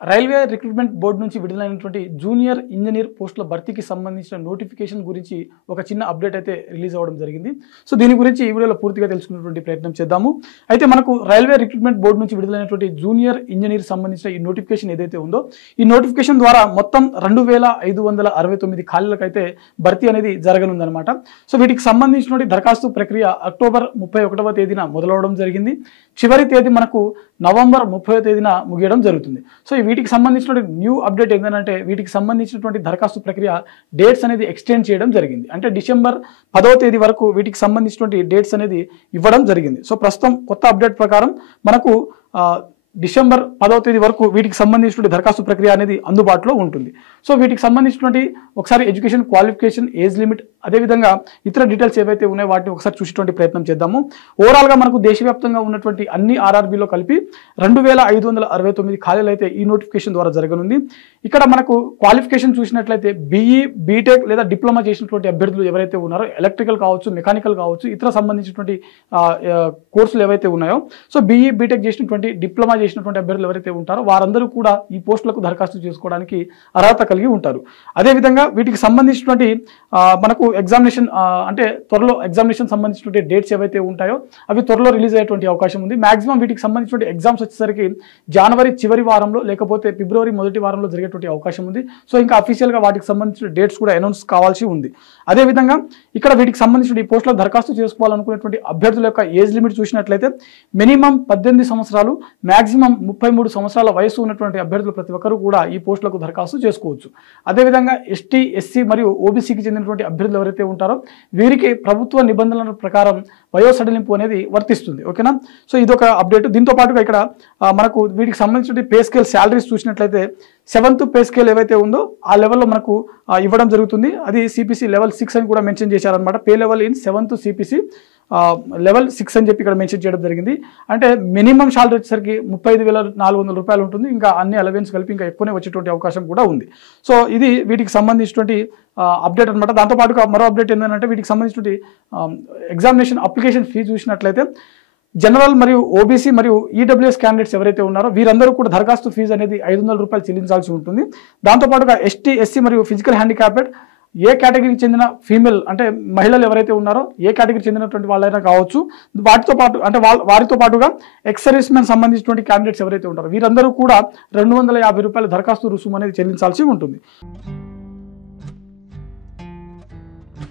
Railway recruitment board నుంచి విడుదలైనటువంటి junior engineer పోస్టుల భర్తీకి సంబంధించిన నోటిఫికేషన్ గురించి ఒక చిన్న అప్డేట్ అయితే రిలీజ్ అవ్వడం జరిగింది. సో దీని గురించి ఈ వీడియోలో పూర్తిగా తెలుసుకునేటువంటి ప్రయత్నం చేద్దాము. అయితే మనకు రైల్వే రిక్రూట్మెంట్ బోర్డు నుంచి విడుదలైనటువంటి జూనియర్ ఇంజనీర్ సంబంధించిన ఈ నోటిఫికేషన్ ఏదైతే ఉందో ఈ నోటిఫికేషన్ ద్వారా మొత్తం 2569 ఖాళీలకు అయితే భర్తీ అనేది జరగనుందనమాట. సో వీటికి సంబంధించినటువంటి దరఖాస్తు ప్రక్రియ అక్టోబర్ 31వ తేదీన మొదలవడం జరిగింది. చివరి తేదీ మనకు నవంబర్ 30వ తేదీన ముగియడం జరుగుతుంది. సో వీటికి సంబంధించినటువంటి న్యూ అప్డేట్ ఏంటంటే వీటికి సంబంధించినటువంటి దరఖాస్తు ప్రక్రియ డేట్స్ అనేది ఎక్స్టెండ్ చేయడం జరిగింది. అంటే డిసెంబర్ 10వ తేదీ వరకు వీటికి సంబంధించినటువంటి డేట్స్ అనేది ఇవ్వడం జరిగింది. సో ప్రస్తుతం కొత్త అప్డేట్ ప్రకారం మనకు డిసెంబర్ 10వ తేదీ వరకు వీటికి సంబంధించినటువంటి దరఖాస్తు ప్రక్రియ అనేది అందుబాటులో ఉంటుంది. సో వీటికి సంబంధించినటువంటి ఒకసారి ఎడ్యుకేషన్ క్వాలిఫికేషన్, ఏజ్ లిమిట్, అదేవిధంగా ఇతర డీటెయిల్స్ ఏవైతే ఉన్నాయో వాటిని ఒకసారి చూసేటువంటి ప్రయత్నం చేద్దాము. ఓవరాల్గా మనకు దేశవ్యాప్తంగా ఉన్నటువంటి అన్ని ఆర్ఆర్బీలో కలిపి 2569 ఖాళీలు అయితే ఈ నోటిఫికేషన్ ద్వారా జరగనుంది. ఇక్కడ మనకు క్వాలిఫికేషన్ చూసినట్లయితే బీఈ, బీటెక్ లేదా డిప్లొమా చేసినటువంటి అభ్యర్థులు ఎవరైతే ఉన్నారో ఎలక్ట్రికల్ కావచ్చు, మెకానికల్ కావచ్చు, ఇతర సంబంధించినటువంటి కోర్సులు ఏవైతే ఉన్నాయో సో బీఈ, బీటెక్ చేసినటువంటి, డిప్లొమా చేసినటువంటి అభ్యర్థులు ఎవరైతే ఉంటారో వారందరూ కూడా ఈ పోస్టులకు దరఖాస్తు చేసుకోవడానికి అర్హత కలిగి ఉంటారు. అదేవిధంగా వీటికి సంబంధించినటువంటి మనకు ఎగ్జామినేషన్ అంటే త్వరలో ఎగ్జామినేషన్ సంబంధించినటువంటి డేట్స్ ఏవైతే ఉంటాయో అవి త్వరలో రిలీజ్ అయ్యేటువంటి అవకాశం ఉంది. మాక్సిమం వీటికి సంబంధించినటువంటి ఎగ్జామ్స్ వచ్చేసరికి జనవరి చివరి వారంలో లేకపోతే ఫిబ్రవరి మొదటి వారంలో జరిగేటువంటి అవకాశం ఉంది. సో ఇంకా అఫీషియల్గా వాటికి సంబంధించిన డేట్స్ కూడా అనౌన్స్ కావాల్సి ఉంది. అదేవిధంగా ఇక్కడ వీటికి సంబంధించిన ఈ పోస్టులకు దరఖాస్తు చేసుకోవాలనుకునేటువంటి అభ్యర్థుల యొక్క ఏజ్ లిమిట్ చూసినట్లయితే మినిమం 18 సంవత్సరాలు, మాక్సిమం 33 సంవత్సరాల వయసు ఉన్నటువంటి అభ్యర్థులు ప్రతి ఒక్కరూ కూడా ఈ పోస్టులకు దరఖాస్తు చేసుకోవచ్చు. అదేవిధంగా ఎస్టీ, ఎస్సీ మరియు ఓబీసీకి చెందినటువంటి అభ్యర్థులు ఎవరైతే ఉంటారో వీరికి ప్రభుత్వ నిబంధనల ప్రకారం వయో సడలింపు అనేది వర్తిస్తుంది. ఓకేనా. సో ఇదొక అప్డేట్. దీంతో పాటుగా ఇక్కడ మనకు వీటికి సంబంధించిన పే స్కేల్ శాలరీస్ చూసినట్లయితే 7th పే స్కేల్ ఏవైతే ఉందో ఆ లెవెల్లో మనకు ఇవ్వడం జరుగుతుంది. అది సిపిసి లెవెల్ 6 అని కూడా మెన్షన్ చేశారనమాట. Pay level in 7th CPC level 6 అని చెప్పి ఇక్కడ మెన్షన్ చేయడం జరిగింది. అంటే మినిమం శాలరీ వచ్చేసరికి 35,400 రూపాయలు ఉంటుంది. ఇంకా అన్ని అలవెన్స్ కలిపి ఇంకా ఎక్కువనే వచ్చేటువంటి అవకాశం కూడా ఉంది. సో ఇది వీటికి సంబంధించినటువంటి అప్డేట్ అనమాట. దాంతోపాటుగా మరో అప్డేట్ ఏంటంటే వీటికి సంబంధించినటువంటి ఎగ్జామినేషన్ అప్లికేషన్ ఫీ చూసినట్లయితే జనరల్ మరియు ఓబీసీ మరియు ఈడబ్ల్యూఎస్ క్యాండిడేట్స్ ఎవరైతే ఉన్నారో వీరందరూ కూడా దరఖాస్తు ఫీజు అనేది 500 రూపాయలు చెల్లించాల్సి ఉంటుంది. దాంతోపాటుగా ఎస్టీ, ఎస్సీ మరియు ఫిజికల్ హ్యాండిక్యాప్డ్ ఏ కేటగిరీకి చెందిన ఫీమేల్ అంటే మహిళలు ఎవరైతే ఉన్నారో ఏ కేటగిరీకి చెందినటువంటి వాళ్ళైనా కావచ్చు, వాటితో పాటు అంటే వారితో పాటుగా ఎక్స్ సర్వీస్ మెన్ సంబంధించినటువంటి క్యాండిడేట్స్ ఎవరైతే ఉంటారో వీరందరూ కూడా 250 రూపాయల దరఖాస్తు రుసుము అనేది చెల్లించాల్సి ఉంటుంది.